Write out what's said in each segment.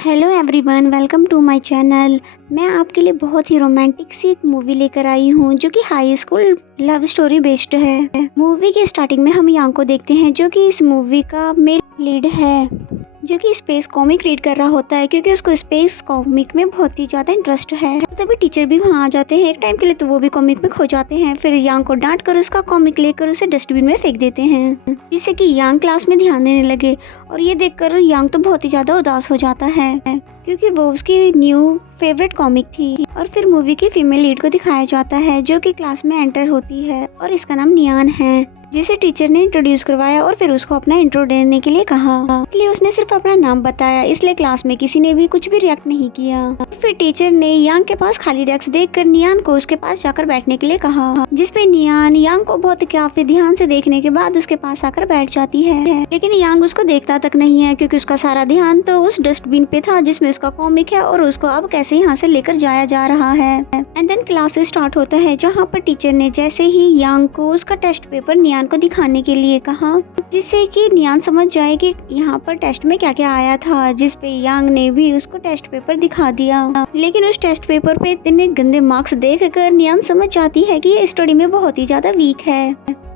Hello everyone, welcome to my channel. मैं आपके लिए बहुत ही रोमांटिक सी एक मूवी लेकर आई हूँ जो कि high school love story based है। मूवी के स्टार्टिंग में हम यांग को देखते हैं जो कि इस मूवी का मेन लीड है, जो कि स्पेस कॉमिक रीड कर रहा होता है क्योंकि उसको स्पेस कॉमिक में बहुत ही ज़्यादा इंटरेस्ट है। तभी टीचर भी वहाँ आ जाते हैं एक टाइम के लिए, तो वो भी कॉमिक में खो जाते हैं। फिर यांग को डांट कर उसका कॉमिक लेकर उसे डस्टबिन में फेंक देते हैं, जिससे कि यांग क्लास में ध्यान देने लगे। और ये देखकर यांग तो बहुत ही ज़्यादा उदास हो जाता है क्योंकि वो उसकी न्यू फेवरेट कॉमिक थी। और फिर मूवी की फीमेल लीड को दिखाया जाता है जो कि क्लास में एंटर होती है और इसका नाम नियान है, जिसे टीचर ने इंट्रोड्यूस करवाया और फिर उसको अपना इंट्रो देने के लिए कहा। इसलिए उसने सिर्फ अपना नाम बताया, इसलिए क्लास में किसी ने भी कुछ भी रिएक्ट नहीं किया। फिर टीचर ने यांग के पास खाली डेस्क देखकर नियान को उसके पास जाकर बैठने के लिए कहा, जिसपे नियान यांग को बहुत काफी ध्यान से देखने के बाद उसके पास आकर बैठ जाती है। लेकिन यांग उसको देखता तक नहीं है क्योंकि उसका सारा ध्यान तो उस डस्टबिन पे था जिसमें उसका कॉमिक है और उसको अब कैसे यहाँ से लेकर जाया जा रहा है। एंड देन क्लास स्टार्ट होता है जहाँ पर टीचर ने जैसे ही यांग को उसका टेस्ट पेपर नियान को दिखाने के लिए कहा, जिससे कि नियान समझ जाए कि यहाँ पर टेस्ट में क्या क्या आया था, जिसपे यांग ने भी उसको टेस्ट पेपर दिखा दिया। लेकिन उस टेस्ट पेपर पे इतने गंदे मार्क्स देखकर नियान समझ जाती है कि ये स्टडी में बहुत ही ज्यादा वीक है।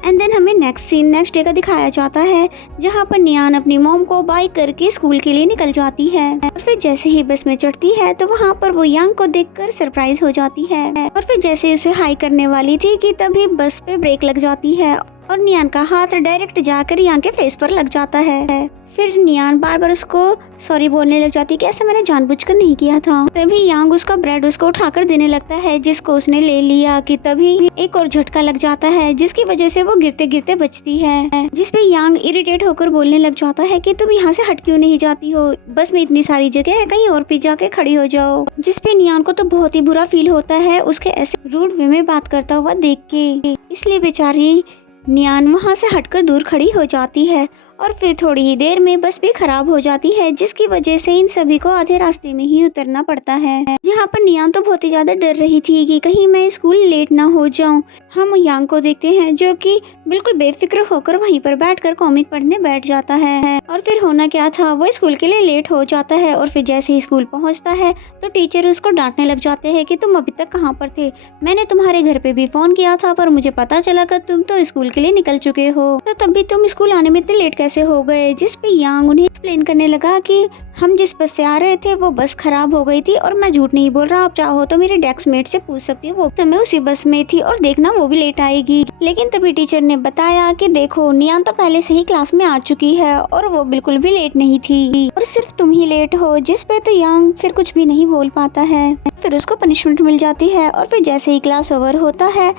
एंड देन हमें नेक्स्ट डे का दिखाया जाता है जहाँ पर नियान अपनी मॉम को बाय करके स्कूल के लिए निकल जाती है। और फिर जैसे ही बस में चढ़ती है तो वहाँ पर वो यांग को देखकर सरप्राइज हो जाती है। और फिर जैसे उसे हाई करने वाली थी कि तभी बस पे ब्रेक लग जाती है और नियान का हाथ डायरेक्ट जाकर यांग के फेस पर लग जाता है। फिर नियान बार बार उसको सॉरी बोलने लग जाती है कि ऐसा मैंने जानबूझकर नहीं किया था। तभी यांग उसका ब्रेड उसको उठाकर देने लगता है जिसको उसने ले लिया कि तभी एक और झटका लग जाता है जिसकी वजह से वो गिरते गिरते बचती है। जिसपे यांग इरिटेट होकर बोलने लग जाता है कि तुम यहाँ से हट क्यों नहीं जाती हो, बस में इतनी सारी जगह है, कहीं और भी जाके खड़ी हो जाओ। जिसपे नियान को तो बहुत ही बुरा फील होता है उसके ऐसे रूड वे में बात करता हुआ देख के, इसलिए बेचारी नियान वहाँ से हटकर दूर खड़ी हो जाती है। और फिर थोड़ी ही देर में बस भी खराब हो जाती है जिसकी वजह से इन सभी को आधे रास्ते में ही उतरना पड़ता है। जहाँ पर नियान तो बहुत ही ज्यादा डर रही थी कि कहीं मैं स्कूल लेट ना हो जाऊं। हम यांग को देखते हैं जो कि बिल्कुल बेफिक्र होकर वहीं पर बैठकर कॉमिक पढ़ने बैठ जाता है। और फिर होना क्या था, वो स्कूल के लिए लेट हो जाता है। और फिर जैसे ही स्कूल पहुँचता है तो टीचर उसको डांटने लग जाते हैं कि तुम अभी तक कहाँ पर थे, मैंने तुम्हारे घर पे भी फोन किया था पर मुझे पता चला कि तुम तो स्कूल के लिए निकल चुके हो, तो तब भी तुम स्कूल आने में इतने लेट कैसे हो गए। जिसपे यांग उन्हें एक्सप्लेन करने लगा कि हम जिस बस से आ रहे थे वो बस खराब हो गई थी और मैं झूठ नहीं बोल रहा, आप चाहो तो मेरे डेस्क मेट से पूछ सकती हो, वो समय उसी बस में थी और देखना वो भी लेट आएगी। लेकिन तभी टीचर ने बताया कि देखो नियान तो पहले से ही क्लास में आ चुकी है और वो बिल्कुल भी लेट नहीं थी और सिर्फ तुम ही लेट हो। जिसपे तो यांग फिर कुछ भी नहीं बोल पाता है। फिर उसको पनिशमेंट मिल जाती है। और फिर जैसे ही क्लास ओवर होता है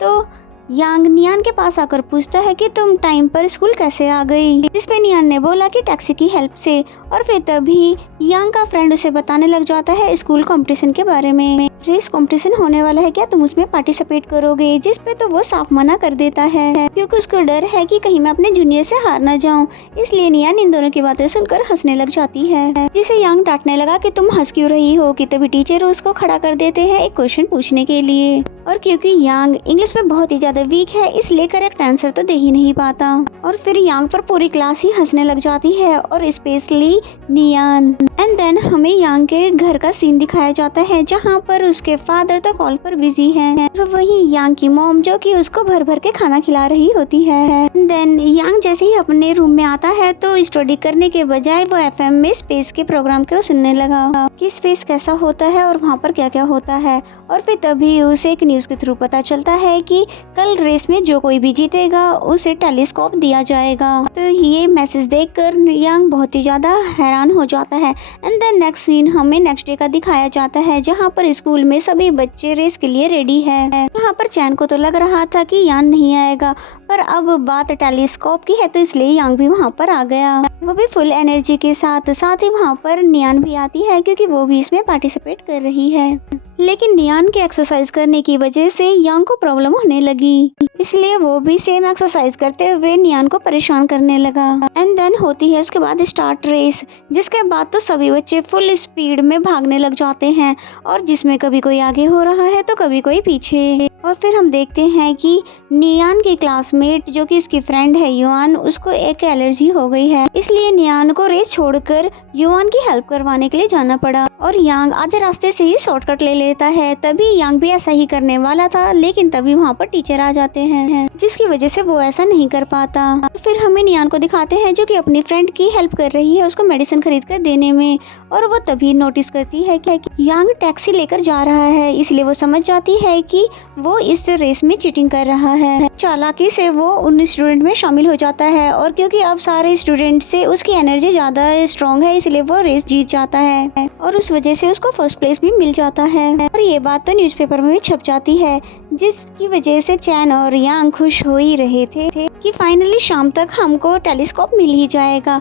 तो यांग नियान के पास आकर पूछता है कि तुम टाइम पर स्कूल कैसे आ गई। जिसपे नियान ने बोला कि टैक्सी की हेल्प से। और फिर तभी यांग का फ्रेंड उसे बताने लग जाता है स्कूल कंपटीशन के बारे में, रेस कंपटीशन होने वाला है, क्या तुम उसमें पार्टिसिपेट करोगे। जिसपे तो वो साफ मना कर देता है क्योंकि उसको डर है कि कहीं मैं अपने जूनियर से हार ना जाऊं। इसलिए नियान इन दोनों की बातें सुनकर हंसने लग जाती है, जिसे यांग डांटने लगा कि तुम हंस क्यों रही हो। कि तभी टीचर उसको खड़ा कर देते हैं एक क्वेश्चन पूछने के लिए। और क्योंकि यांग इंग्लिश में बहुत ही ज्यादा वीक है इसलिए करेक्ट आंसर तो दे ही नहीं पाता। और फिर यांग पर पूरी क्लास ही हंसने लग जाती है और स्पेशली नियान। एंड देन हमें यांग के घर का सीन दिखाया जाता है जहाँ पर उसके फादर तो कॉल पर बिजी हैं और वहीं यांग की मॉम जो कि उसको भर भर के खाना खिला रही होती है। देन यांग जैसे ही अपने रूम में आता है तो स्टडी करने के बजाय वो एफएम में स्पेस के प्रोग्राम को सुनने लगा कि स्पेस कैसा होता है और वहाँ पर क्या क्या होता है। और फिर तभी उसे एक न्यूज के थ्रू पता चलता है कि कल रेस में जो कोई भी जीतेगा उसे टेलीस्कोप दिया जाएगा। तो ये मैसेज देखकर यांग बहुत ही ज्यादा हैरान हो जाता है। एंड देन नेक्स्ट सीन हमें नेक्स्ट डे का दिखाया जाता है जहाँ पर स्कूल में सभी बच्चे रेस के लिए रेडी है। यहाँ पर चैन को तो लग रहा था कि यान नहीं आएगा, पर अब बात टेलीस्कोप की है तो इसलिए यांग भी वहाँ पर आ गया, वो भी फुल एनर्जी के साथ ही वहाँ पर नियान भी आती है क्योंकि वो भी इसमें पार्टिसिपेट कर रही है। लेकिन नियान के एक्सरसाइज करने की वजह से यांग को प्रॉब्लम होने लगी, इसलिए वो भी सेम एक्सरसाइज करते हुए नियान को परेशान करने लगा। एंड देन होती है उसके बाद स्टार्ट रेस, जिसके बाद तो सभी बच्चे फुल स्पीड में भागने लग जाते हैं और जिसमें कभी कोई आगे हो रहा है तो कभी कोई पीछे। और फिर हम देखते हैं कि नियान की क्लासमेट जो कि उसकी फ्रेंड है युआन, उसको एक एलर्जी हो गई है, इसलिए नियान को रेस छोड़कर युआन की हेल्प करवाने के लिए जाना पड़ा और यांग आधे रास्ते से ही शॉर्टकट ले लेता है। तभी यांग भी ऐसा ही करने वाला था, लेकिन तभी वहाँ पर टीचर आ जाते हैं जिसकी वजह से वो ऐसा नहीं कर पाता। फिर हमें नियान को दिखाते हैं जो कि अपनी फ्रेंड की हेल्प कर रही है उसको मेडिसिन खरीद कर देने में, और वो तभी नोटिस करती है कि यांग टैक्सी लेकर जा रहा है, इसलिए वो समझ जाती है कि वो इस रेस में चीटिंग कर रहा है। चालाकी से वो उन स्टूडेंट में शामिल हो जाता है और क्योंकि अब सारे स्टूडेंट से उसकी एनर्जी ज्यादा स्ट्रॉन्ग है, इसलिए वो रेस जीत जाता है और उस वजह से उसको फर्स्ट प्लेस भी मिल जाता है। और ये बात तो न्यूज़पेपर में भी छप जाती है, जिसकी वजह से चैन और यांग खुश हो ही रहे थे कि फाइनली शाम तक हमको टेलीस्कोप मिल ही जाएगा।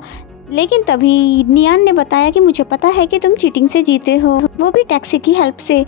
लेकिन तभी नियान ने बताया कि मुझे पता है कि तुम चीटिंग से जीते हो, वो भी टैक्सी की हेल्प से।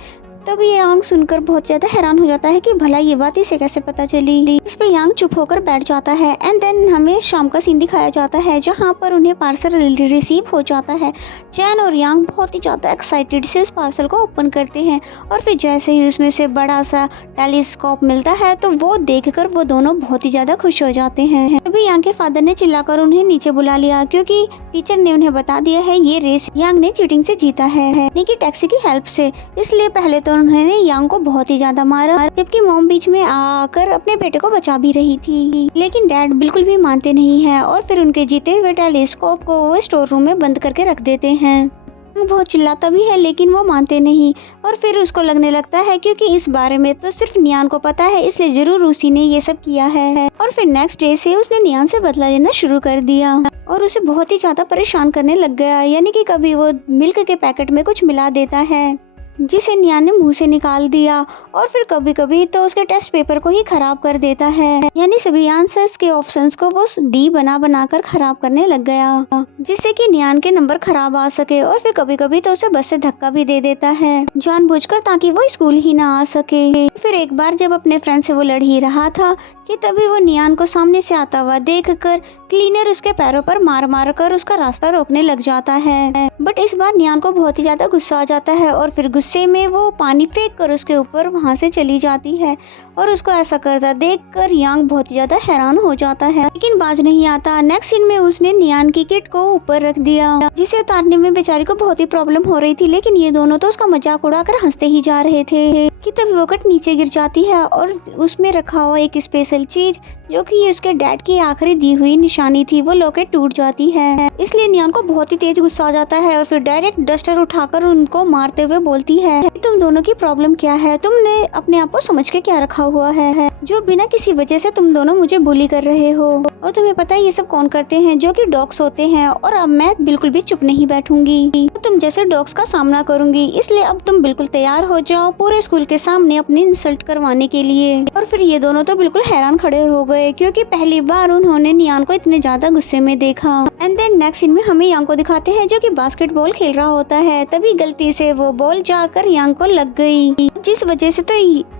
तभी यांग सुनकर बहुत ज्यादा हैरान हो जाता है कि भला ये बात इसे कैसे पता चली। इस पे यांग चुप होकर बैठ जाता है एंड देन हमें शाम का सीन दिखाया जाता है जहाँ पर उन्हें पार्सल रिसीव हो जाता है। चैन और यांग बहुत ही ज्यादा एक्साइटेड से उस पार्सल को ओपन करते हैं और फिर जैसे ही उसमें से बड़ा सा टेलीस्कोप मिलता है तो वो देखकर वो दोनों बहुत ही ज्यादा खुश हो जाते हैं। तभी यांग के फादर ने चिल्लाकर उन्हें नीचे बुला लिया क्योंकि टीचर ने उन्हें बता दिया है ये रेस यांग ने चीटिंग से जीता है, लेकिन टैक्सी की हेल्प से। इसलिए पहले तो उन्होंने यांग को बहुत ही ज्यादा मारा, जबकि मॉम बीच में आकर अपने बेटे को बचा भी रही थी, लेकिन डैड बिल्कुल भी मानते नहीं है और फिर उनके जीते हुए टेलीस्कोप को वो स्टोर रूम में बंद करके रख देते हैं। बहुत चिल्लाता भी है लेकिन वो मानते नहीं और फिर उसको लगने लगता है क्योंकि इस बारे में तो सिर्फ नियान को पता है, इसलिए जरूर उसी ने ये सब किया है। और फिर नेक्स्ट डे से उसने नियान से बदला लेना शुरू कर दिया और उसे बहुत ही ज्यादा परेशान करने लग गया, यानी कि कभी वो मिल्क के पैकेट में कुछ मिला देता है जिसे नियान ने मुंह से निकाल दिया और फिर कभी कभी तो उसके टेस्ट पेपर को ही खराब कर देता है, यानी सभी आंसर्स के ऑप्शंस को वो डी बना कर खराब करने लग गया जिससे कि नियान के नंबर खराब आ सके। और फिर कभी कभी तो उसे बस से धक्का भी दे देता है जानबूझकर ताकि वो स्कूल ही ना आ सके। फिर एक बार जब अपने फ्रेंड से वो लड़ ही रहा था कि तभी वो नियान को सामने से आता हुआ देखकर क्लीनर उसके पैरों पर मार कर उसका रास्ता रोकने लग जाता है। बट इस बार नियान को बहुत ही ज्यादा गुस्सा आ जाता है और फिर गुस्से में वो पानी फेंक कर उसके ऊपर वहां से चली जाती है और उसको ऐसा करता देखकर यांग बहुत ही ज्यादा हैरान हो जाता है, लेकिन बाज नहीं आता। नेक्स्ट सीन में उसने नियान की किट को ऊपर रख दिया जिसे उतारने में बेचारी को बहुत ही प्रॉब्लम हो रही थी, लेकिन ये दोनों तो उसका मजाक उड़ाकर हंसते ही जा रहे थे कि तभी वो किट नीचे गिर जाती है और उसमें रखा हुआ एक स्पेशल चीज जो कि उसके डैड की आखिरी दी हुई निशानी थी वो लॉकेट टूट जाती है। इसलिए नियान को बहुत ही तेज गुस्सा आ जाता है और फिर डायरेक्ट डस्टर उठाकर उनको मारते हुए बोलती है तुम दोनों की प्रॉब्लम क्या है, तुमने अपने आप को समझ के क्या रखा हुआ है जो बिना किसी वजह से तुम दोनों मुझे बुली कर रहे हो, और तुम्हें पता है ये सब कौन करते हैं, जो कि डॉग्स होते हैं। और अब मैं बिल्कुल भी चुप नहीं बैठूंगी, तुम जैसे डॉग्स का सामना करूंगी, इसलिए अब तुम बिल्कुल तैयार हो जाओ पूरे स्कूल के सामने अपनी इंसल्ट करवाने के लिए। और फिर ये दोनों तो बिल्कुल हैरान खड़े हो गए क्योंकि पहली बार उन्होंने नियान को इतने ज्यादा गुस्से में देखा। एंड देन नेक्स्ट सीन में हमें यांग को दिखाते हैं जो कि बास्केटबॉल खेल रहा होता है, तभी गलती से वो बॉल जाकर यांग को लग गई, जिस वजह से तो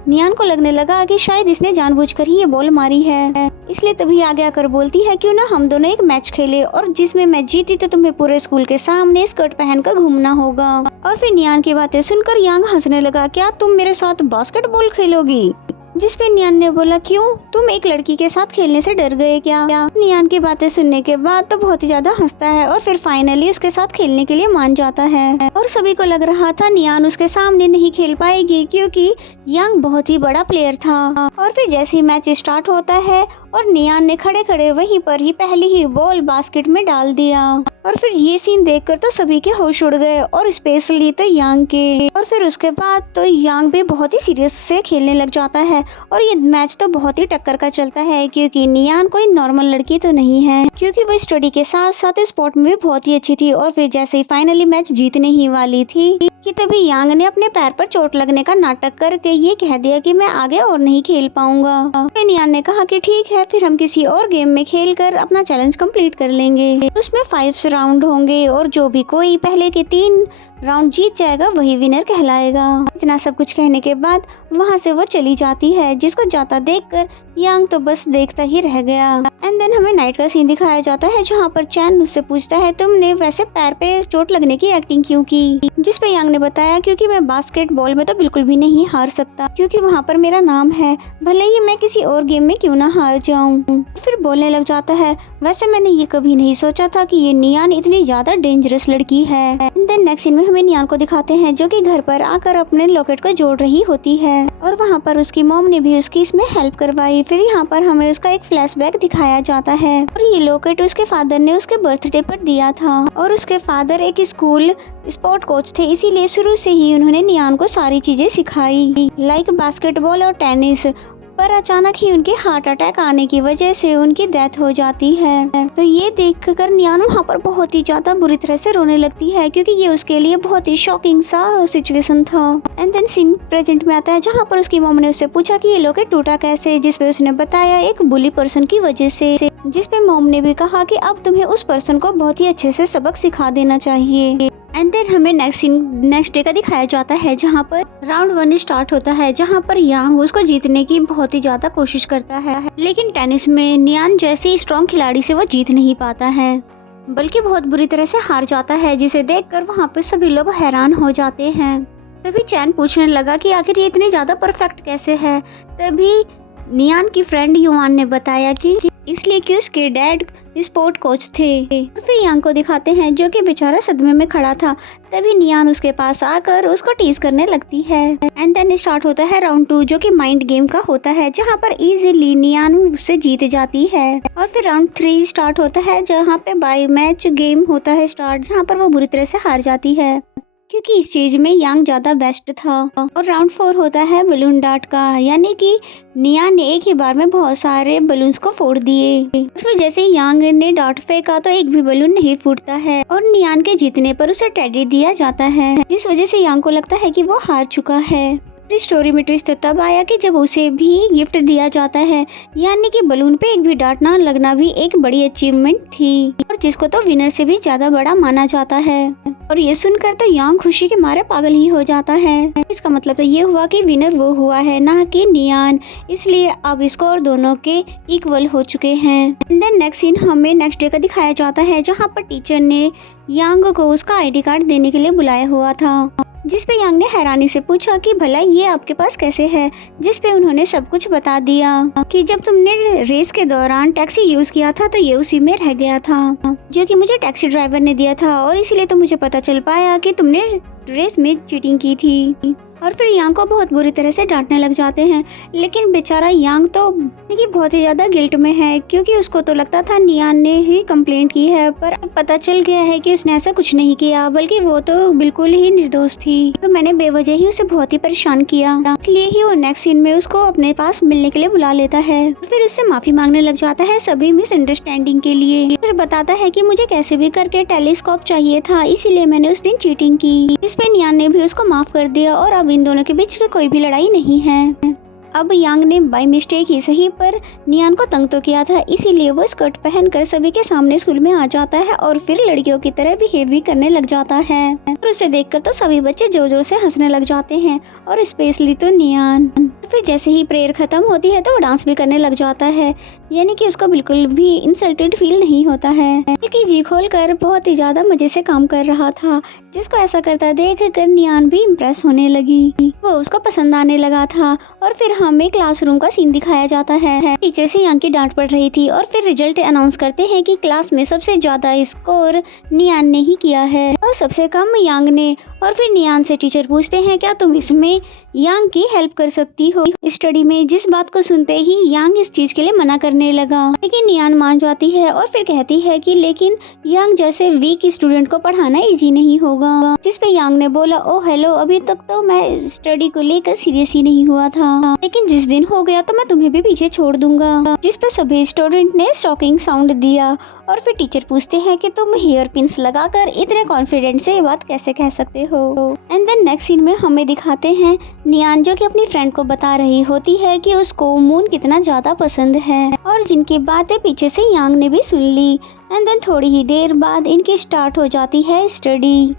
नियान को लगने लगा कि शायद इसने जानबूझकर ही ये बॉल मारी है। इसलिए तभी आगे आकर बोलती है क्यों ना हम दोनों एक मैच खेले और जिसमें मैं जीती तो तुम्हें पूरे स्कूल के सामने स्कर्ट पहनकर घूमना होगा। और फिर नियान की बातें सुनकर यांग हंसने लगा, क्या तुम मेरे साथ बास्केटबॉल खेलोगी? जिस पे नियान ने बोला क्यों, तुम एक लड़की के साथ खेलने से डर गए क्या? नियान की बातें सुनने के बाद तो बहुत ही ज्यादा हंसता है और फिर फाइनली उसके साथ खेलने के लिए मान जाता है। और सभी को लग रहा था नियान उसके सामने नहीं खेल पाएगी क्योंकि यांग बहुत ही बड़ा प्लेयर था। और फिर जैसे ही मैच स्टार्ट होता है और नियान ने खड़े खड़े वहीं पर ही पहली ही बॉल बास्केट में डाल दिया। और फिर ये सीन देखकर तो सभी के होश उड़ गए और स्पेशली तो यांग के। और फिर उसके बाद तो यांग भी बहुत ही सीरियस से खेलने लग जाता है और ये मैच तो बहुत ही टक्कर का चलता है क्योंकि नियान कोई नॉर्मल लड़की तो नहीं है, क्योंकि वो स्टडी के साथ साथ स्पोर्ट में भी बहुत ही अच्छी थी। और फिर जैसे ही फाइनली मैच जीतने ही वाली थी कि तभी यांग ने अपने पैर पर चोट लगने का नाटक करके ये कह दिया कि मैं आगे और नहीं खेल पाऊंगा। फिर नियान ने कहा कि ठीक है, फिर हम किसी और गेम में खेलकर अपना चैलेंज कंप्लीट कर लेंगे। उसमें 5 राउंड होंगे और जो भी कोई पहले के 3 राउंड जीत जाएगा वही विनर कहलाएगा। इतना सब कुछ कहने के बाद वहाँ से वो चली जाती है, जिसको जाता देखकर यांग तो बस देखता ही रह गया। एंड देन हमें नाइट का सीन दिखाया जाता है, जहाँ पर चैन उससे पूछता है तुमने वैसे पैर पे चोट लगने की एक्टिंग क्यों की, जिस पे यांग ने बताया क्योंकि मैं बास्केटबॉल में तो बिल्कुल भी नहीं हार सकता, क्योंकि वहाँ पर मेरा नाम है, भले ही मैं किसी और गेम में क्यों ना हार जाऊँ। फिर बोलने लग जाता है वैसे मैंने ये कभी नहीं सोचा था कि ये नियान इतनी ज्यादा डेंजरस लड़की है। एंड देन नेक्स्ट सीन में हमें नियान को दिखाते हैं, जो कि घर पर आकर अपने लॉकेट को जोड़ रही होती है, और वहाँ पर उसकी मॉम ने भी उसकी इसमें हेल्प करवाई। फिर यहाँ पर हमें उसका एक फ्लैशबैक दिखाया जाता है, और ये लॉकेट उसके फादर ने उसके बर्थडे पर दिया था, और उसके फादर एक स्कूल स्पोर्ट कोच थे, इसीलिए शुरू से ही उन्होंने नियान को सारी चीजें सिखाई, लाइक बास्केटबॉल और टेनिस। पर अचानक ही उनके हार्ट अटैक आने की वजह से उनकी डेथ हो जाती है। तो ये देखकर नियान वहाँ पर बहुत ही ज्यादा बुरी तरह से रोने लगती है, क्योंकि ये उसके लिए बहुत ही शॉकिंग सा सिचुएशन था। एंड देन सीन प्रेजेंट में आता है, जहाँ पर उसकी मॉम ने उससे पूछा कि ये लॉकेट टूटा कैसे, जिसपे उसने बताया एक बुली पर्सन की वजह से, जिसपे मॉम ने भी कहा कि अब तुम्हें उस पर्सन को बहुत ही अच्छे से सबक सिखा देना चाहिए। एंड देन हमें नेक्स्ट डे का दिखाया जाता है, जहाँ पर राउंड 1 स्टार्ट होता है, जहाँ पर यांग उसको जीतने की बहुत ही ज्यादा कोशिश करता है, लेकिन टेनिस में नियान जैसे स्ट्रॉन्ग खिलाड़ी से वो जीत नहीं पाता है, बल्कि बहुत बुरी तरह से हार जाता है, जिसे देखकर वहाँ पे सभी लोग हैरान हो जाते हैं। तभी चैन पूछने लगा कि आखिर ये इतनी ज्यादा परफेक्ट कैसे है। तभी नियान की फ्रेंड युआन ने बताया कि इसलिए कि उसके डैड स्पोर्ट कोच थे। फिर यांग को दिखाते हैं, जो कि बेचारा सदमे में खड़ा था। तभी नियान उसके पास आकर उसको टीज करने लगती है। एंड देन स्टार्ट होता है राउंड 2, जो कि माइंड गेम का होता है, जहाँ पर इजीली नियान उससे जीत जाती है। और फिर राउंड 3 स्टार्ट होता है, जहाँ पे बाय मैच गेम होता है स्टार्ट, जहाँ पर वो बुरी तरह से हार जाती है, क्योंकि इस चीज में यांग ज्यादा बेस्ट था। और राउंड 4 होता है बलून डार्ट का, यानी कि नियान ने एक ही बार में बहुत सारे बलून्स को फोड़ दिए। फिर जैसे ही यांग ने डार्ट फेंका तो एक भी बलून नहीं फूटता है, और नियान के जीतने पर उसे टेडी दिया जाता है, जिस वजह से यांग को लगता है कि वो हार चुका है। स्टोरी में ट्विस्ट तब आया कि जब उसे भी गिफ्ट दिया जाता है, यानी कि बलून पे एक भी डार्ट ना लगना भी एक बड़ी अचीवमेंट थी, और जिसको तो विनर से भी ज्यादा बड़ा माना जाता है। और ये सुनकर तो यांग खुशी के मारे पागल ही हो जाता है। इसका मतलब तो ये हुआ कि विनर वो हुआ है, ना कि नियान, इसलिए अब स्कोर दोनों के इक्वल हो चुके हैं। देन नेक्स्ट सीन हमें नेक्स्ट डे का दिखाया जाता है, जहाँ पर टीचर ने यांग को उसका ID कार्ड देने के लिए बुलाया हुआ था, जिस पे यांग ने हैरानी से पूछा कि भला ये आपके पास कैसे है, जिस पे उन्होंने सब कुछ बता दिया कि जब तुमने रेस के दौरान टैक्सी यूज किया था तो ये उसी में रह गया था, जो कि मुझे टैक्सी ड्राइवर ने दिया था, और इसीलिए तो मुझे पता चल पाया कि तुमने रेस में चीटिंग की थी। और फिर यांग को बहुत बुरी तरह से डांटने लग जाते हैं, लेकिन बेचारा यांग तो बहुत ही ज्यादा गिल्ट में है, क्योंकि उसको तो लगता था नियान ने ही कंप्लेंट की है, पर अब पता चल गया है कि उसने ऐसा कुछ नहीं किया, बल्कि वो तो बिल्कुल ही निर्दोष थी, और मैंने बेवजह ही उसे बहुत ही परेशान किया। इसलिए ही वो नेक्स्ट सीन में उसको अपने पास मिलने के लिए बुला लेता है, फिर उससे माफी मांगने लग जाता है सभी मिसअंडरस्टैंडिंग के लिए। फिर बताता है कि मुझे कैसे भी करके टेलीस्कोप चाहिए था, इसीलिए मैंने उस दिन चीटिंग की, इस पे नियान ने भी उसको माफ कर दिया, और अब इन दोनों के बीच कोई भी लड़ाई नहीं है। अब यांग ने बाय मिस्टेक ही सही पर नियान को तंग तो किया था, इसीलिए वो स्कर्ट पहनकर सभी के सामने स्कूल में आ जाता है, और फिर लड़कियों की तरह बिहेव भी करने लग जाता है, और उसे देखकर तो सभी बच्चे जोर जोर से हंसने लग जाते हैं, और स्पेशली तो नियान। फिर जैसे ही प्रेयर खत्म होती है तो वो डांस भी करने लग जाता है, यानी कि उसको बिल्कुल भी इंसल्टेड फील नहीं होता है, क्योंकि जी खोल कर बहुत ही ज्यादा मजे से काम कर रहा था, जिसको ऐसा करता देख कर नियान भी इम्प्रेस होने लगी, वो उसको पसंद आने लगा था। और फिर हमें क्लासरूम का सीन दिखाया जाता है, टीचर से यांग की डांट पड़ रही थी, और फिर रिजल्ट अनाउंस करते हैं कि क्लास में सबसे ज्यादा स्कोर नियान ने ही किया है और सबसे कम यांग ने। और फिर नियान से टीचर पूछते हैं क्या तुम इसमें यांग की हेल्प कर सकती हो स्टडी में, जिस बात को सुनते ही यांग इस चीज के लिए मना करने लगा, लेकिन नियान मान जाती है और फिर कहती है कि लेकिन यांग जैसे वीक स्टूडेंट को पढ़ाना इजी नहीं होगा, जिस पे यांग ने बोला ओ हेलो, अभी तक तो मैं स्टडी को लेकर सीरियस ही नहीं हुआ था, लेकिन जिस दिन हो गया तो मैं तुम्हें भी पीछे छोड़ दूंगा, जिस पे सभी स्टूडेंट ने शॉकिंग साउंड दिया। और फिर टीचर पूछते हैं कि तुम हेयर पिन्स लगाकर इतने कॉन्फिडेंट से ये बात कैसे कह सकते हो। एंड देन नेक्स्ट सीन में हमें दिखाते हैं नियान जो कि अपनी फ्रेंड को बता रही होती है कि उसको मून कितना ज्यादा पसंद है, और जिनकी बातें पीछे से यांग ने भी सुन ली। एंड देन थोड़ी ही देर बाद इनकी स्टार्ट हो जाती है स्टडी।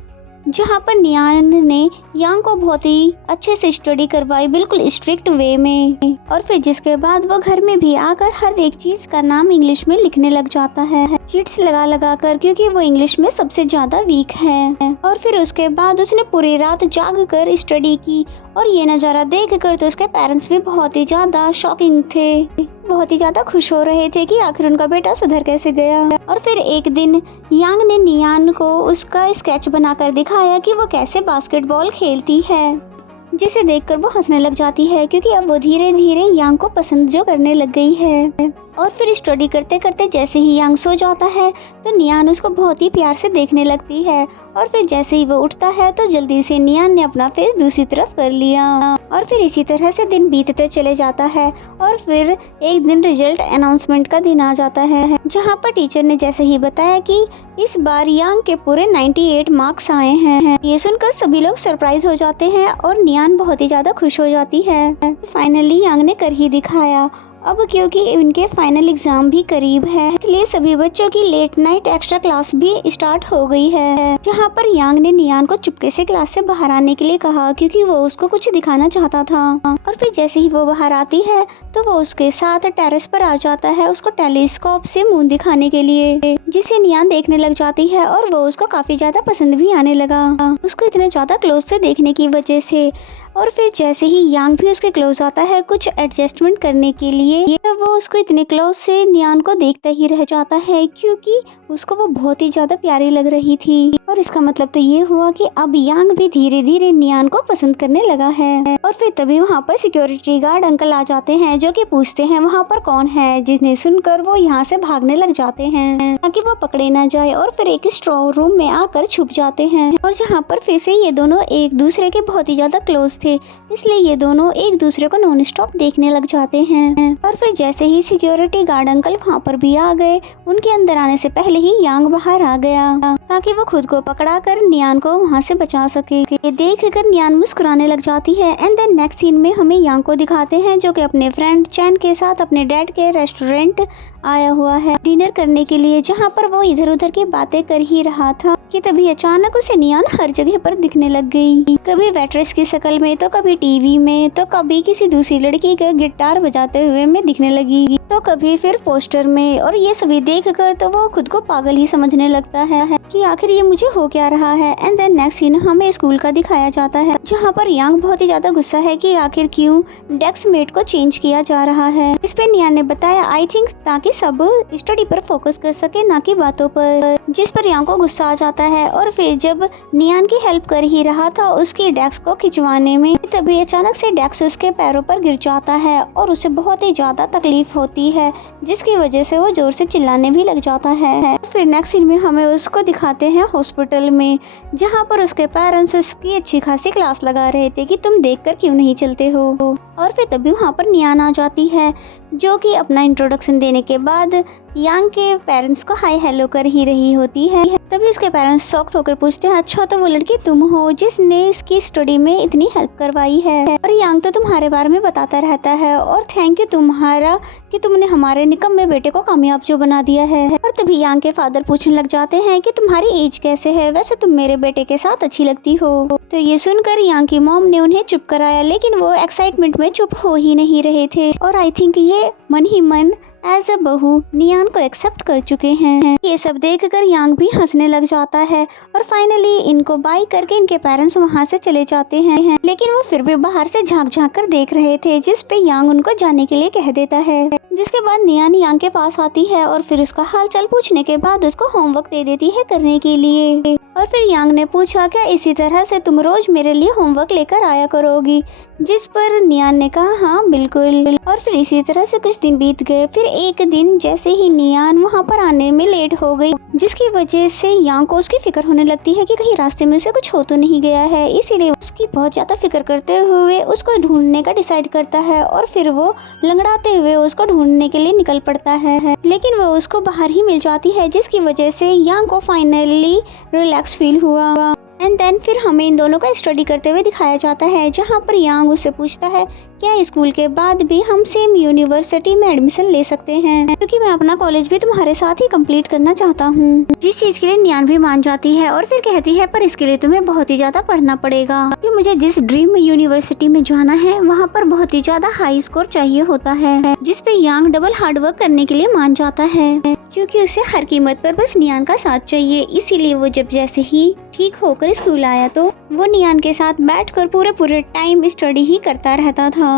जहाँ पर नियान ने यांग को बहुत ही अच्छे से स्टडी करवाई, बिल्कुल स्ट्रिक्ट वे में। और फिर जिसके बाद वो घर में भी आकर हर एक चीज का नाम इंग्लिश में लिखने लग जाता है, चीट्स लगा लगा कर, क्योंकि वो इंग्लिश में सबसे ज्यादा वीक है। और फिर उसके बाद उसने पूरी रात जाग कर स्टडी की, और ये नज़ारा देख कर तो उसके पेरेंट्स भी बहुत ही ज्यादा शॉकिंग थे, बहुत ही ज्यादा खुश हो रहे थे कि आखिर उनका बेटा सुधर कैसे गया। और फिर एक दिन यांग ने नियान को उसका स्केच बनाकर दिखाया कि वो कैसे बास्केटबॉल खेलती है, जिसे देखकर वो हंसने लग जाती है, क्योंकि अब वो धीरे धीरे यांग को पसंद जो करने लग गई है। और फिर स्टडी करते करते जैसे ही यांग सो जाता है तो नियान उसको बहुत ही प्यार से देखने लगती है। और फिर जैसे ही वो उठता है तो जल्दी से नियान ने अपना फेस दूसरी तरफ कर लिया। और फिर इसी तरह से दिन बीतते चले जाता है। और फिर एक दिन रिजल्ट अनाउंसमेंट का दिन आ जाता है, जहाँ पर टीचर ने जैसे ही बताया कि इस बार यांग के पूरे 98 मार्क्स आए हैं। ये सुनकर सभी लोग सरप्राइज हो जाते हैं और नियान बहुत ही ज्यादा खुश हो जाती है। फाइनली यांग ने कर ही दिखाया। अब क्योंकि इनके फाइनल एग्जाम भी करीब है, इसलिए सभी बच्चों की लेट नाइट एक्स्ट्रा क्लास भी स्टार्ट हो गई है, जहाँ पर यांग ने नियान को चुपके से क्लास से बाहर आने के लिए कहा, क्योंकि वो उसको कुछ दिखाना चाहता था। और फिर जैसे ही वो बाहर आती है तो वो उसके साथ टेरेस पर आ जाता है, उसको टेलीस्कोप से मून दिखाने के लिए, जिसे नियान देखने लग जाती है। और वो उसको काफी ज्यादा पसंद भी आने लगा, उसको इतने ज्यादा क्लोज से देखने की वजह से। और फिर जैसे ही यांग भी उसके क्लोज आता है कुछ एडजस्टमेंट करने के लिए, तो वो उसको इतने क्लोज से नियान को देखता ही रह जाता है, क्योंकि उसको वो बहुत ही ज्यादा प्यारी लग रही थी। और इसका मतलब तो ये हुआ कि अब यांग भी धीरे धीरे नियान को पसंद करने लगा है। और फिर तभी वहाँ पर सिक्योरिटी गार्ड अंकल आ जाते हैं, जो कि पूछते हैं वहाँ पर कौन है, जिन्हें सुनकर वो यहाँ से भागने लग जाते हैं ताकि वो पकड़े ना जाए। और फिर एक स्ट्रॉन्ग रूम में आकर छुप जाते हैं, और जहाँ पर फिर से ये दोनों एक दूसरे के बहुत ही ज्यादा क्लोज थे, इसलिए ये दोनों एक दूसरे को नॉन स्टॉप देखने लग जाते हैं। और फिर जैसे ही सिक्योरिटी गार्ड अंकल वहाँ पर भी आ गए, उनके अंदर आने से पहले ही यांग बाहर आ गया, ताकि वो खुद को पकड़ा कर नियान को वहाँ से बचा सके। ये देख कर नियान मुस्कुराने लग जाती है। एंड देन नेक्स्ट सीन में हमें यांग को दिखाते हैं, जो कि अपने फ्रेंड चैन के साथ अपने डैड के रेस्टोरेंट आया हुआ है डिनर करने के लिए, जहाँ पर वो इधर उधर की बातें कर ही रहा था कि तभी अचानक उसे नियान हर जगह पर दिखने लग गई, कभी वेट्रेस की शक्ल में, तो कभी टीवी में, तो कभी किसी दूसरी लड़की का गिटार बजाते हुए में दिखने लगी, तो कभी फिर पोस्टर में। और ये सभी देख कर तो वो खुद को पागल ही समझने लगता है कि आखिर ये मुझे हो क्या रहा है। एंड देन नेक्स्ट सीन हमें स्कूल का दिखाया जाता है, जहाँ पर यांग बहुत ही ज्यादा गुस्सा है कि आखिर क्यों डेस्क मेट को चेंज किया जा रहा है। इस पे नियान ने बताया आई थिंक ताकि सब स्टडी पर फोकस कर सके, ना कि बातों पर, जिस पर यांग को गुस्सा आ जाता है। और फिर जब नियान की हेल्प कर ही रहा था उसकी डेस्क को खिंचवाने में, तभी अचानक से डेस्क उसके पैरों पर गिर जाता है और उसे बहुत ही ज्यादा तकलीफ होती है, जिसकी वजह से वो जोर से चिल्लाने भी लग जाता है। फिर नेक्स्ट सीन में हमें उसको दिखाते हैं हॉस्पिटल में, जहाँ पर उसके पेरेंट्स उसकी अच्छी खासी क्लास लगा रहे थे कि तुम देखकर क्यों नहीं चलते हो। और फिर तभी वहाँ पर नियान आ जाती है, जो कि अपना इंट्रोडक्शन देने के बाद यांग के पेरेंट्स को हाय हेलो कर ही रही होती है। तभी उसके पेरेंट्स शॉक्ड होकर पूछते हैं अच्छा तो वो लड़की तुम हो जिसने इसकी स्टडी में इतनी हेल्प करवाई है, और यांग तो तुम्हारे बारे में बताता रहता है, और थैंक यू तुम्हारा कि तुमने हमारे निकम्मे बेटे को कामयाब जो बना दिया है। और तभी यांग के फादर पूछने लग जाते हैं कि तुम्हारी एज कैसे है, वैसे तुम मेरे बेटे के साथ अच्छी लगती हो। तो ये सुनकर यांग की मॉम ने उन्हें चुप कराया, लेकिन वो एक्साइटमेंट में चुप हो ही नहीं रहे थे, और आई थिंक ये मन ही मन एज अ बहू नियान को एक्सेप्ट कर चुके हैं। ये सब देखकर यांग भी हंसने लग जाता है, और फाइनली इनको बाय करके इनके पेरेंट्स वहाँ से चले जाते हैं, लेकिन वो फिर भी बाहर से झांक झांक कर देख रहे थे, जिस पे यांग उनको जाने के लिए कह देता है। जिसके बाद नियान यांग के पास आती है और फिर उसका हाल चाल पूछने के बाद उसको होमवर्क दे देती है करने के लिए। और फिर यांग ने पूछा क्या इसी तरह से तुम रोज मेरे लिए होमवर्क लेकर आया करोगी, जिस पर नियान ने कहा हाँ बिल्कुल। और फिर इसी तरह से कुछ दिन बीत गए। फिर एक दिन जैसे ही नियान वहाँ पर आने में लेट हो गई, जिसकी वजह से यांग को उसकी फिक्र होने लगती है कि कहीं रास्ते में उसे कुछ हो तो नहीं गया है, इसीलिए उसकी बहुत ज्यादा फिक्र करते हुए उसको ढूंढने का डिसाइड करता है। और फिर वो लंगड़ाते हुए उसको ढूंढने के लिए निकल पड़ता है, लेकिन वो उसको बाहर ही मिल जाती है, जिसकी वजह से यांग को फाइनली रिलैक्स फील हुआ। एंड देन फिर हमें इन दोनों का स्टडी करते हुए दिखाया जाता है, जहाँ पर यांग उससे पूछता है क्या स्कूल के बाद भी हम सेम यूनिवर्सिटी में एडमिशन ले सकते हैं, क्योंकि मैं अपना कॉलेज भी तुम्हारे साथ ही कंप्लीट करना चाहता हूँ। जिस चीज के लिए नियान भी मान जाती है और फिर कहती है पर इसके लिए तुम्हें बहुत ही ज्यादा पढ़ना पड़ेगा, क्योंकि मुझे जिस ड्रीम यूनिवर्सिटी में जाना है वहाँ पर बहुत ही ज्यादा हाई स्कोर चाहिए होता है, जिस पे यांग डबल हार्ड वर्क करने के लिए मान जाता है, क्योंकि उसे हर कीमत पर बस नियान का साथ चाहिए। इसीलिए वो जब जैसे ही ठीक होकर स्कूल आया तो वो नियान के साथ बैठकर पूरे टाइम स्टडी ही करता रहता था।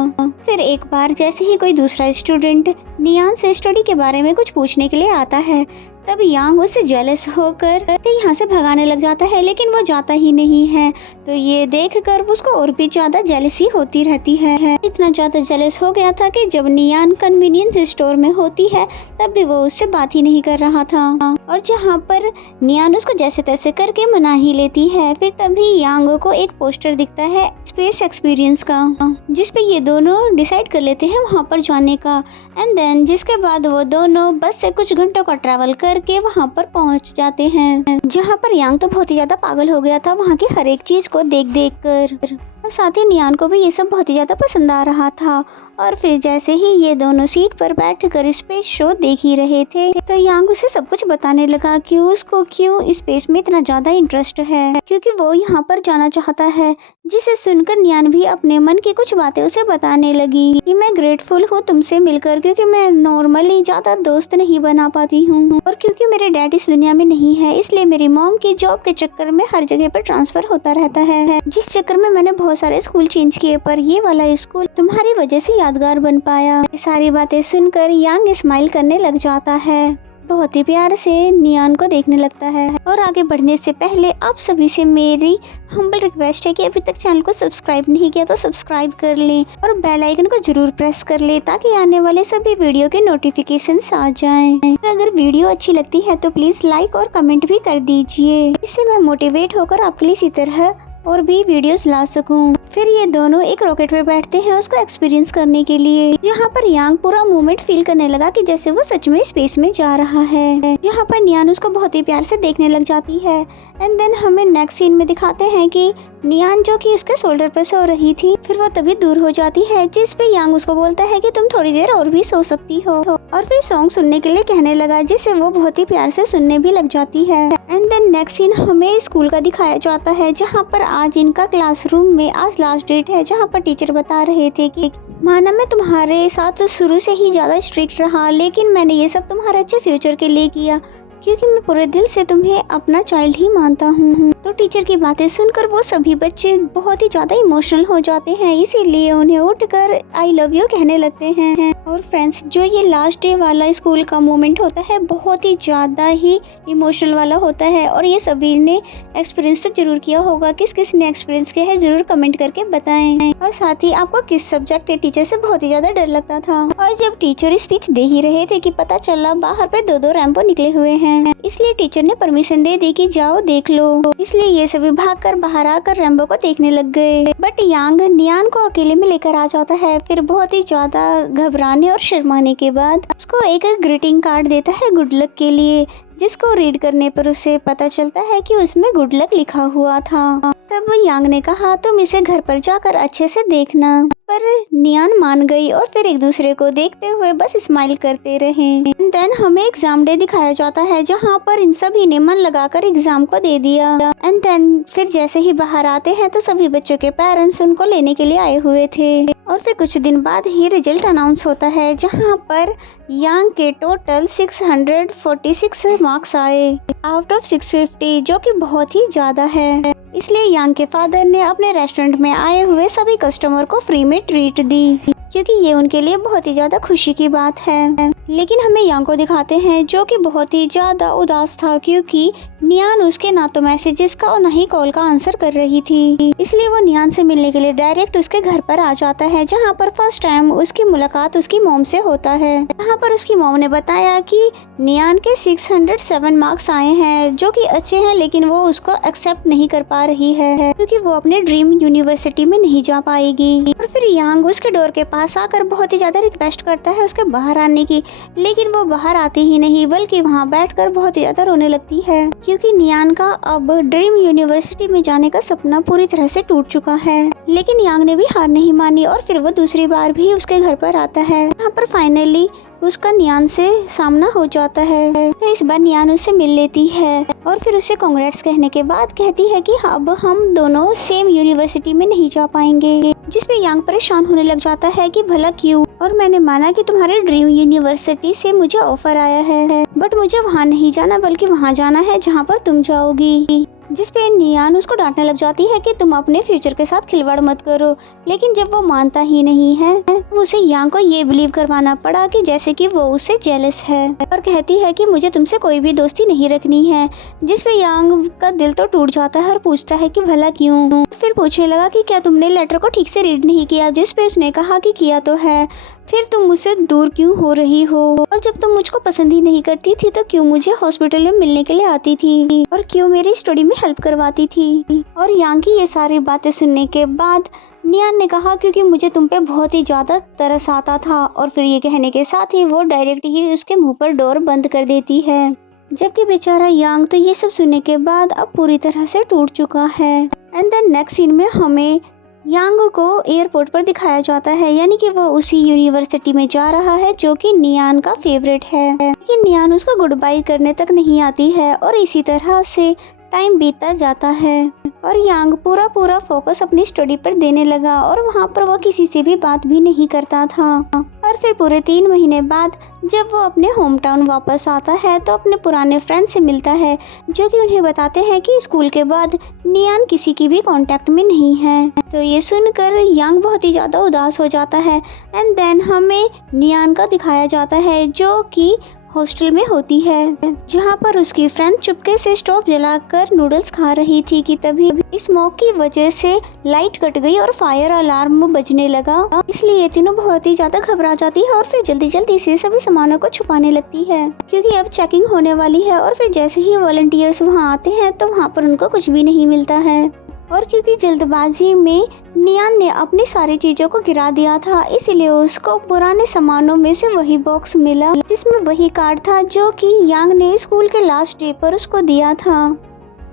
फिर एक बार जैसे ही कोई दूसरा स्टूडेंट नियान से स्टडी के बारे में कुछ पूछने के लिए आता है, तब यांग उससे जेलस होकर यहाँ से भगाने लग जाता है, लेकिन वो जाता ही नहीं है। तो ये देखकर उसको और भी ज्यादा जेलसी होती रहती है। इतना ज्यादा जेलस हो गया था कि जब नियान कन्वीनियंस स्टोर में होती है तब भी वो उससे बात ही नहीं कर रहा था, और जहाँ पर नियान उसको जैसे तैसे करके मना ही लेती है। फिर तभी यांग को एक पोस्टर दिखता है स्पेस एक्सपीरियंस का, जिसपे ये दोनों डिसाइड कर लेते हैं वहाँ पर जाने का। एंड देन जिसके बाद वो दोनों बस से कुछ घंटों का ट्रैवल करके वहाँ पर पहुँच जाते हैं, जहाँ पर यांग तो बहुत ही ज्यादा पागल हो गया था वहाँ की हर एक चीज को देख कर। और साथ ही नियान को भी ये सब बहुत ही ज़्यादा पसंद आ रहा था। और फिर जैसे ही ये दोनों सीट पर बैठकर स्पेस शो देख ही रहे थे तो यांग उसे सब कुछ बताने लगा कि उसको क्यों स्पेस में इतना ज़्यादा इंटरेस्ट है, क्योंकि वो यहाँ पर जाना चाहता है। जिसे सुनकर नियान भी अपने मन की कुछ बातें उसे बताने लगी कि मैं ग्रेटफुल हूँ तुमसे मिलकर, क्योंकि मैं नॉर्मली ज़्यादा दोस्त नहीं बना पाती हूँ, और क्योंकि मेरे डैड इस दुनिया में नहीं है इसलिए मेरी मॉम की जॉब के चक्कर में हर जगह पर ट्रांसफर होता रहता है, जिस चक्कर में मैंने बहुत सारे स्कूल चेंज किए, पर ये वाला स्कूल तुम्हारी वजह से यादगार बन पाया। ये सारी बातें सुनकर यांग स्माइल करने लग जाता है, बहुत ही प्यार से नियान को देखने लगता है। और आगे बढ़ने से पहले आप सभी से मेरी हम्बल रिक्वेस्ट है कि अभी तक चैनल को सब्सक्राइब नहीं किया तो सब्सक्राइब कर लें और बेल आइकन को जरूर प्रेस कर लें, ताकि आने वाले सभी वीडियो के नोटिफिकेशंस आ जाएं। और अगर वीडियो अच्छी लगती है तो प्लीज लाइक और कमेंट भी कर दीजिए, इससे मैं मोटिवेट होकर आपके लिए इसी तरह और भी वीडियोस ला सकूं। फिर ये दोनों एक रॉकेट पे बैठते हैं उसको एक्सपीरियंस करने के लिए, जहाँ पर यांग पूरा मूवमेंट फील करने लगा कि जैसे वो सच में स्पेस में जा रहा है, जहाँ पर नियान उसको बहुत ही प्यार से देखने लग जाती है। एंड देन हमें नेक्स्ट सीन में दिखाते हैं कि नियान जो कि उसके शोल्डर पर सो रही थी, फिर वो तभी दूर हो जाती है, जिस पे यांग उसको बोलता है कि तुम थोड़ी देर और भी सो सकती हो, और फिर सॉन्ग सुनने के लिए कहने लगा, जिसे वो बहुत ही प्यार से सुनने भी लग जाती है। एंड देन नेक्स्ट सीन हमें स्कूल का दिखाया जाता है, जहाँ पर आज इनका क्लासरूम में आज लास्ट डेट है, जहाँ पर टीचर बता रहे थे कि माना मैं तुम्हारे साथ तो शुरू से ही ज्यादा स्ट्रिक्ट रहा, लेकिन मैंने ये सब तुम्हारे अच्छे फ्यूचर के लिए किया, क्योंकि मैं पूरे दिल से तुम्हें अपना चाइल्ड ही मानता हूँ। तो टीचर की बातें सुनकर वो सभी बच्चे बहुत ही ज्यादा इमोशनल हो जाते हैं, इसीलिए उन्हें उठकर आई लव यू कहने लगते हैं। और फ्रेंड्स, जो ये लास्ट डे वाला स्कूल का मोमेंट होता है बहुत ही ज्यादा ही इमोशनल वाला होता है, और ये सभी ने एक्सपीरियंस तो जरूर किया होगा। किस किस ने एक्सपीरियंस किया है जरूर कमेंट करके बताएं। और साथ ही आपको किस सब्जेक्ट के टीचर से बहुत ही ज्यादा डर लगता था। और जब टीचर स्पीच दे ही रहे थे कि पता चला बाहर पे दो रैंपो निकले हुए हैं, इसलिए टीचर ने परमिशन दे दी कि जाओ देख लो। इसलिए ये सभी भागकर बाहर आकर रैंबो को देखने लग गए, बट यांग नियान को अकेले में लेकर आ जाता है। फिर बहुत ही ज्यादा घबराने और शर्माने के बाद उसको एक ग्रीटिंग कार्ड देता है गुड लक के लिए, जिसको रीड करने पर उसे पता चलता है कि उसमें गुड लक लिखा हुआ था। तब यांग ने कहा तुम इसे घर पर जाकर अच्छे से देखना, पर नियान मान गई और फिर एक दूसरे को देखते हुए बस स्माइल करते रहे। देन हमें एग्जाम डे दिखाया जाता है, जहाँ पर इन सभी ने मन लगाकर एग्जाम को दे दिया। एंड देन फिर जैसे ही बाहर आते हैं तो सभी बच्चों के पेरेंट्स उनको लेने के लिए आए हुए थे, और फिर कुछ दिन बाद ही रिजल्ट अनाउंस होता है, जहाँ पर यांग के टोटल 646 मार्क्स आए आउट ऑफ 650, जो कि बहुत ही ज्यादा है। इसलिए यांग के फादर ने अपने रेस्टोरेंट में आए हुए सभी कस्टमर को फ्री में ट्रीट दी, क्योंकि ये उनके लिए बहुत ही ज्यादा खुशी की बात है। लेकिन हमें यांग को दिखाते हैं जो कि बहुत ही ज्यादा उदास था, क्योंकि नियान उसके ना तो मैसेजेस का और ना ही कॉल का आंसर कर रही थी। इसलिए वो नियान से मिलने के लिए डायरेक्ट उसके घर पर आ जाता है, जहाँ पर फर्स्ट टाइम उसकी मुलाकात उसकी मॉम से होता है, जहाँ पर उसकी मॉम ने बताया कि नियान के 607 मार्क्स आए हैं, जो कि अच्छे हैं, लेकिन वो उसको एक्सेप्ट नहीं कर पा रही है, क्योंकि वो अपने ड्रीम यूनिवर्सिटी में नहीं जा पाएगी। और फिर यांग उसके डोर के पास पास आकर बहुत ही ज़्यादा रिक्वेस्ट करता है उसके बाहर आने की, लेकिन वो बाहर आती ही नहीं बल्कि वहाँ बैठकर बहुत ही ज़्यादा रोने लगती है, क्योंकि नियान का अब ड्रीम यूनिवर्सिटी में जाने का सपना पूरी तरह से टूट चुका है। लेकिन यांग ने भी हार नहीं मानी और फिर वो दूसरी बार भी उसके घर पर आता है। यहाँ पर फाइनली उसका नियान से सामना हो जाता है। तो इस बार नियान उससे मिल लेती है और फिर उसे कांग्रेट्स कहने के बाद कहती है कि अब हम दोनों सेम यूनिवर्सिटी में नहीं जा पाएंगे, जिसमें यांग परेशान होने लग जाता है कि भला क्यों, और मैंने माना कि तुम्हारे ड्रीम यूनिवर्सिटी से मुझे ऑफर आया है, बट मुझे वहाँ नहीं जाना बल्कि वहाँ जाना है जहाँ पर तुम जाओगी। जिस पे नियान उसको डांटने लग जाती है कि तुम अपने फ्यूचर के साथ खिलवाड़ मत करो। लेकिन जब वो मानता ही नहीं है तो उसे यांग को ये बिलीव करवाना पड़ा कि जैसे कि वो उससे जेलस है और कहती है कि मुझे तुमसे कोई भी दोस्ती नहीं रखनी है। जिस पे यांग का दिल तो टूट जाता है और पूछता है कि भला क्यों। फिर पूछने लगा कि क्या तुमने लेटर को ठीक से रीड नहीं किया, जिस पे उसने कहा कि किया तो है, फिर तुम मुझसे दूर क्यों हो रही हो, और जब तुम मुझको पसंद ही नहीं करती थी तो क्यों मुझे हॉस्पिटल में मिलने के लिए आती थी और क्यों मेरी स्टडी में हेल्प करवाती थी। और यांग की ये सारी बातें सुनने के बाद नियान ने कहा क्योंकि मुझे तुम पे बहुत ही ज़्यादा तरस आता था, और फिर ये कहने के साथ ही वो डायरेक्ट ही उसके मुंह पर डोर बंद कर देती है। जबकि बेचारा यांग तो ये सब सुनने के बाद अब पूरी तरह से टूट चुका है। एंड देन नेक्स्ट सीन में हमें यांग को एयरपोर्ट पर दिखाया जाता है, यानी कि वो उसी यूनिवर्सिटी में जा रहा है जो कि नियान का फेवरेट है। लेकिन नियान उसको गुड बाय करने तक नहीं आती है और इसी तरह से टाइम बीतता जाता है और यांग पूरा फोकस अपनी स्टडी पर देने लगा और वहाँ पर वो किसी से भी बात भी नहीं करता था। और फिर पूरे 3 महीने बाद जब वो अपने होम टाउन वापस आता है तो अपने पुराने फ्रेंड से मिलता है, जो कि उन्हें बताते हैं कि स्कूल के बाद नियान किसी की भी कांटेक्ट में नहीं है। तो ये सुनकर यांग बहुत ही ज़्यादा उदास हो जाता है। एंड देन हमें नियान का दिखाया जाता है जो कि हॉस्टल में होती है, जहाँ पर उसकी फ्रेंड चुपके से स्टोव जलाकर नूडल्स खा रही थी कि तभी स्मोक की वजह से लाइट कट गई और फायर अलार्म बजने लगा। इसलिए ये तीनों बहुत ही ज्यादा घबरा जाती है और फिर जल्दी से सभी सामानों को छुपाने लगती है, क्योंकि अब चेकिंग होने वाली है। और फिर जैसे ही वॉलंटियर्स वहाँ आते हैं तो वहाँ पर उनको कुछ भी नहीं मिलता है, और क्योंकि जल्दबाजी में नियान ने अपनी सारी चीजों को गिरा दिया था, इसलिए उसको पुराने सामानों में से वही बॉक्स मिला जिसमें वही कार्ड था जो कि यांग ने स्कूल के लास्ट डे पर उसको दिया था।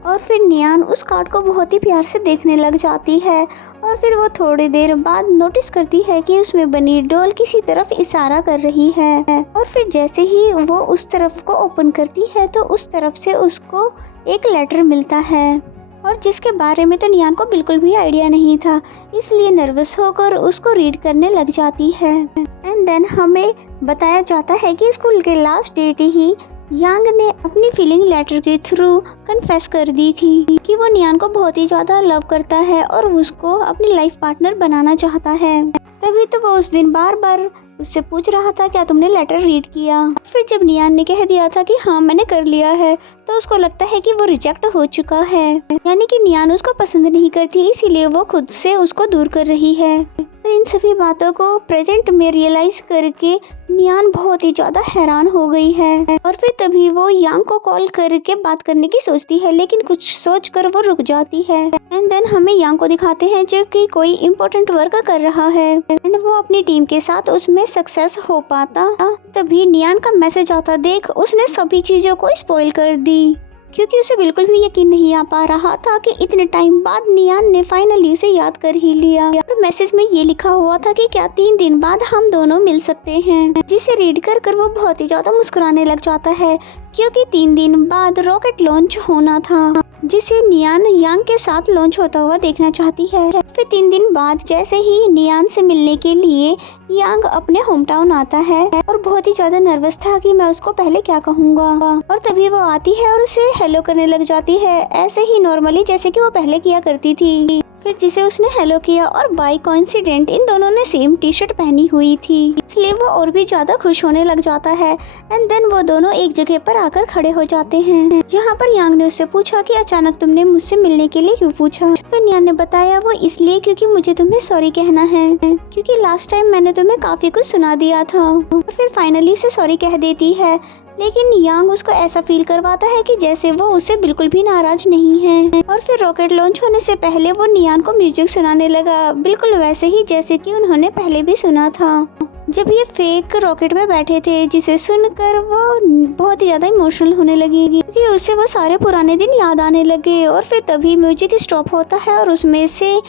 और फिर नियान उस कार्ड को बहुत ही प्यार से देखने लग जाती है और फिर वो थोड़ी देर बाद नोटिस करती है कि उसमें बनी डॉल किसी तरफ इशारा कर रही है। और फिर जैसे ही वो उस तरफ को ओपन करती है तो उस तरफ से उसको एक लेटर मिलता है, और जिसके बारे में तो नियान को बिल्कुल भी आइडिया नहीं था, इसलिए नर्वस होकर उसको रीड करने लग जाती है। एंड देन हमें बताया जाता है कि स्कूल के लास्ट डेट ही यांग ने अपनी फीलिंग लेटर के थ्रू कन्फेस कर दी थी कि वो नियान को बहुत ही ज़्यादा लव करता है और उसको अपनी लाइफ पार्टनर बनाना चाहता है। तभी तो वो उस दिन बार उससे पूछ रहा था क्या तुमने लेटर रीड किया। फिर जब नियान ने कह दिया था कि हाँ मैंने कर लिया है, तो उसको लगता है कि वो रिजेक्ट हो चुका है, यानी कि नियान उसको पसंद नहीं करती, इसीलिए वो खुद से उसको दूर कर रही है। और इन सभी बातों को प्रेजेंट में रियलाइज करके नियान बहुत ही ज्यादा हैरान हो गई है। और फिर तभी वो यांग को कॉल करके बात करने की सोचती है, लेकिन कुछ सोचकर वो रुक जाती है। एंड देन हमें यांग को दिखाते हैं जो कि कोई इम्पोर्टेंट वर्क कर रहा है एंड वो अपनी टीम के साथ उसमें सक्सेस हो पाता। तभी नियान का मैसेज आता देख उसने सभी चीजों को स्पॉइल कर दी, क्योंकि उसे बिल्कुल भी यकीन नहीं आ पा रहा था कि इतने टाइम बाद नियान ने फाइनली उसे याद कर ही लिया। और मैसेज में ये लिखा हुआ था कि क्या 3 दिन बाद हम दोनों मिल सकते हैं, जिसे रीड कर वो बहुत ही ज्यादा मुस्कुराने लग जाता है, क्योंकि 3 दिन बाद रॉकेट लॉन्च होना था जिसे नियान यांग के साथ लॉन्च होता हुआ देखना चाहती है। फिर 3 दिन बाद जैसे ही नियान से मिलने के लिए यांग अपने होम टाउन आता है और बहुत ही ज्यादा नर्वस था कि मैं उसको पहले क्या कहूँगा। और तभी वो आती है और उसे हेलो करने लग जाती है, ऐसे ही नॉर्मली जैसे कि वो पहले किया करती थी। फिर जिसे उसने हेलो किया और बाय कोइंसिडेंट इन दोनों ने सेम टी शर्ट पहनी हुई थी, इसलिए वो और भी ज्यादा खुश होने लग जाता है। एंड देन वो दोनों एक जगह पर आकर खड़े हो जाते हैं, जहाँ पर यांग ने उससे पूछा कि अचानक तुमने मुझसे मिलने के लिए क्यों पूछा। फिर नियान ने बताया वो इसलिए क्योंकि मुझे तुम्हें सॉरी कहना है, क्योंकि लास्ट टाइम मैंने तुम्हें काफी कुछ सुना दिया था। और फिर फाइनली उसे सॉरी कह देती है। लेकिन यांग उसको ऐसा फील करवाता है कि जैसे वो उससे बिल्कुल भी नाराज नहीं है। और फिर रॉकेट लॉन्च होने से पहले वो नियान को म्यूजिक सुनाने लगा, बिल्कुल वैसे ही जैसे कि उन्होंने पहले भी सुना था जब ये फेक रॉकेट में बैठे थे, जिसे सुनकर वो बहुत ही ज़्यादा इमोशनल होने लगी क्योंकि उससे वो सारे पुराने दिन याद आने लगे। और फिर तभी म्यूजिक स्टॉप होता है और उसमें से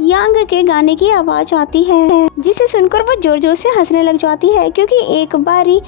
यांग के गाने की आवाज़ आती है, जिसे सुनकर वो जोर जोर से हंसने लग जाती है क्योंकि एक बारी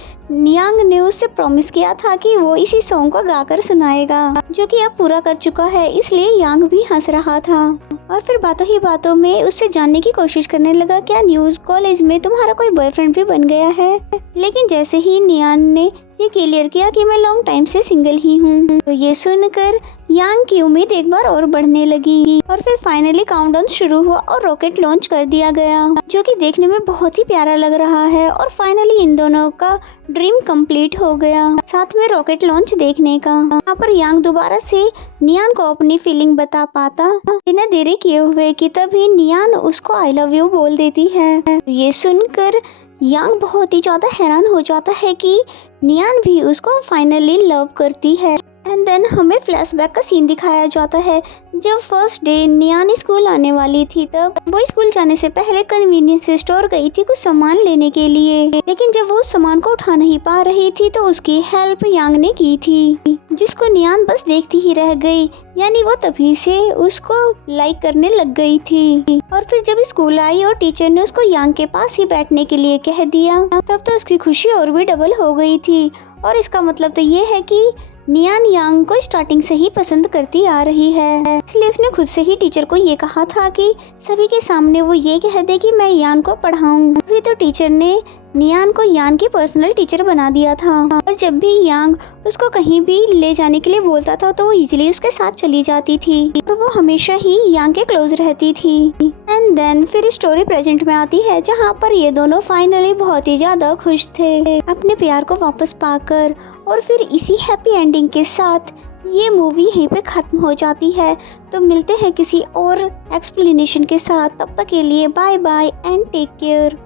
यांग ने उससे प्रॉमिस किया था कि वो इसी सॉन्ग को गाकर सुनाएगा, जो कि अब पूरा कर चुका है, इसलिए यांग भी हंस रहा था। और फिर बातों ही बातों में उससे जानने की कोशिश करने लगा, क्या न्यूज़ कॉलेज में तुम्हारा कोई बॉयफ्रेंड भी बन गया है। लेकिन जैसे ही नियान ने ये क्लियर किया कि मैं लॉन्ग टाइम से सिंगल ही हूँ, तो ये सुनकर यांग की उम्मीद एक बार और बढ़ने लगी। और फिर फाइनली काउंटडाउन शुरू हुआ और रॉकेट लॉन्च कर दिया गया, जो कि देखने में बहुत ही प्यारा लग रहा है। और फाइनली इन दोनों का ड्रीम कंप्लीट हो गया, साथ में रॉकेट लॉन्च देखने का। यहाँ पर यांग दोबारा से नियान को अपनी फीलिंग बता पाता बिना देरी किए हुए कि तभी नियान उसको आई लव यू बोल देती है। ये सुनकर यांग बहुत ही ज़्यादा हैरान हो जाता है कि नियान भी उसको फाइनली लव करती है। एंड देन हमें फ्लैशबैक का सीन दिखाया जाता है, जब फर्स्ट डे नियान स्कूल आने वाली थी, तब वो स्कूल जाने से पहले कन्वीनियंस स्टोर गई थी कुछ सामान लेने के लिए। लेकिन जब वो उस सामान को उठा नहीं पा रही थी तो उसकी हेल्प यांग ने की थी, जिसको नियान बस देखती ही रह गई, यानी वो तभी से उसको लाइक करने लग गई थी। और फिर जब स्कूल आई और टीचर ने उसको यांग के पास ही बैठने के लिए कह दिया, तब तो उसकी खुशी और भी डबल हो गई थी। और इसका मतलब तो ये है कि नियान यांग को स्टार्टिंग से ही पसंद करती आ रही है, इसलिए उसने खुद से ही टीचर को ये कहा था कि सभी के सामने वो ये कह दे कि मैं यान को पढ़ाऊं। फिर तो टीचर ने नियान को यान की पर्सनल टीचर बना दिया था और जब भी यांग उसको कहीं भी ले जाने के लिए बोलता था तो वो इजीली उसके साथ चली जाती थी और वो हमेशा ही यांग के क्लोज रहती थी। एंड देन फिर स्टोरी प्रेजेंट में आती है, जहाँ पर ये दोनों फाइनली बहुत ही ज्यादा खुश थे अपने प्यार को वापस पाकर। और फिर इसी हैप्पी एंडिंग के साथ ये मूवी यहीं पे ख़त्म हो जाती है। तो मिलते हैं किसी और एक्सप्लेनेशन के साथ, तब तक के लिए bye bye and take care.